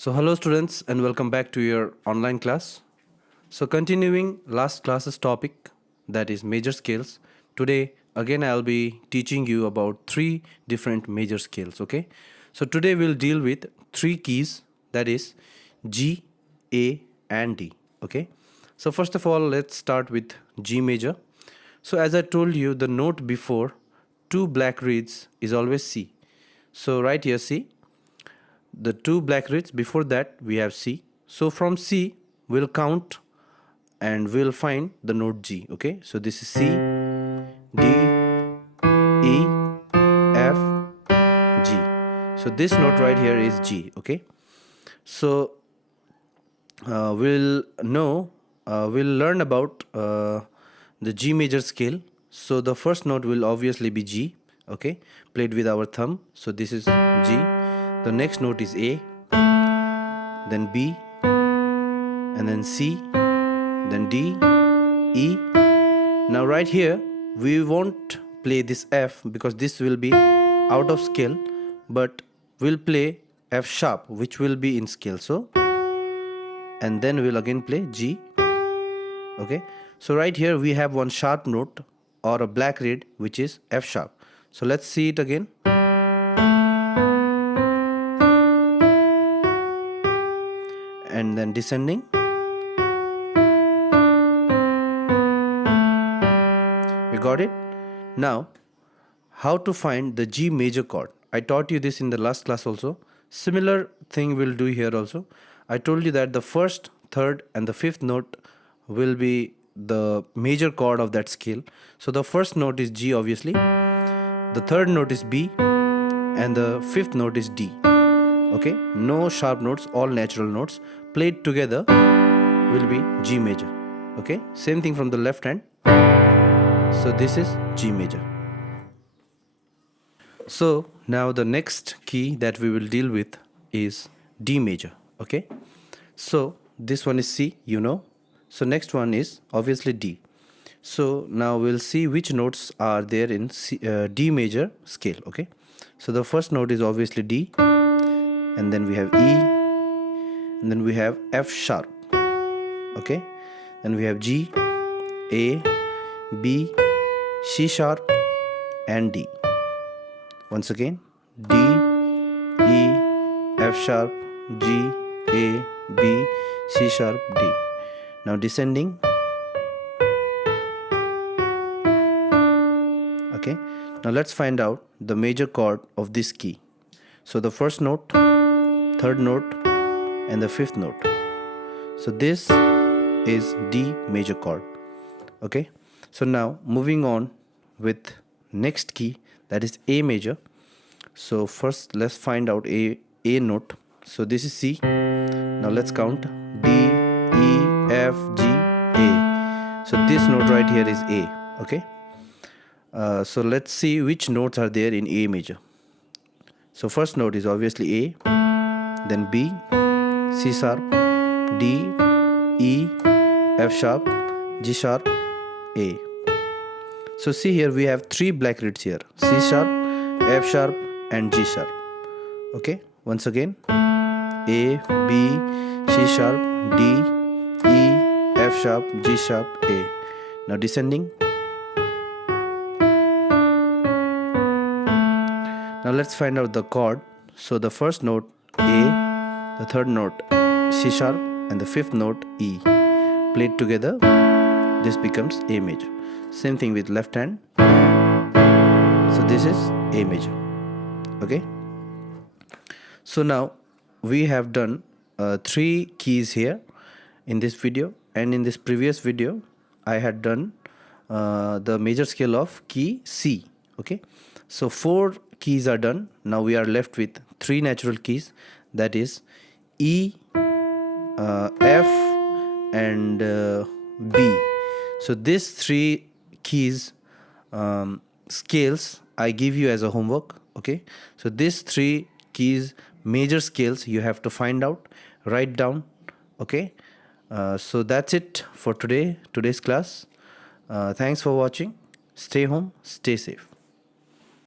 So hello students and welcome back to your online class. So continuing last class's topic, that is major scales. Today again I'll be teaching you about three different major scales, okay? So today we'll deal with three keys, that is G, A and D, okay? So first of all, let's start with G major. So as I told you, the note before two black reeds is always C. So right here, see, the two black reeds, before that we have C. So from C we'll count and we'll find the note G, okay? So this is C, D, E, F, G. So this note right here is G, okay? So we'll learn about the G major scale. So the first note will obviously be G, okay, played with our thumb. So this is G. The next note is A, then B, and then C, then D, E. Now right here we won't play this F because this will be out of scale, but we'll play F sharp, which will be in scale. So, and then we'll again play G, okay? So right here we have one sharp note or a black reed, which is F sharp. So let's see it again. And then descending. You got it? Now, how to find the G major chord? I taught you this in the last class also. Similar thing we'll do here also. I told you that the first, third and the fifth note will be the major chord of that scale. So the first note is G obviously. The third note is B and the fifth note is D. Okay, no sharp notes, all natural notes played together will be G major. Okay, same thing from the left hand. So this is G major. So now the next key that we will deal with is D major. Okay, so this one is C, you know. So next one is obviously D. So now we'll see which notes are there in D major scale. Okay, so the first note is obviously D, and then we have E, and then we have F sharp, okay, then we have G, A, B, C sharp and D. Once again, D, E, F sharp, G, A, B, C sharp, D. Now descending. Okay, now let's find out the major chord of this key. So the first note, third note and the fifth note. So this is D major chord. Okay, so now moving on with next key, that is A major. So first let's find out A note. So this is C. Now let's count D, E, F, G, A. So this note right here is A. Okay, so let's see which notes are there in A major. So first note is obviously A, then B, C sharp, D, E, F sharp, G sharp, A. So see here we have three black reeds here, C sharp, F sharp and G sharp. Okay, once again, A, B, C sharp, D, E, F sharp, G sharp, A. Now descending. Now let's find out the chord. So the first note A, the third note C sharp and the fifth note E. Played together, this becomes A major. Same thing with left hand. So this is A major. Okay. So now we have done three keys here in this video, and in this previous video I had done the major scale of key C. Okay. So four keys are done. Now we are left with three natural keys, that is E, F and B. So these three keys scales I give you as a homework. Okay, so these three keys major scales you have to find out, write down. Okay, so that's it for today's class. Thanks for watching. Stay home, stay safe.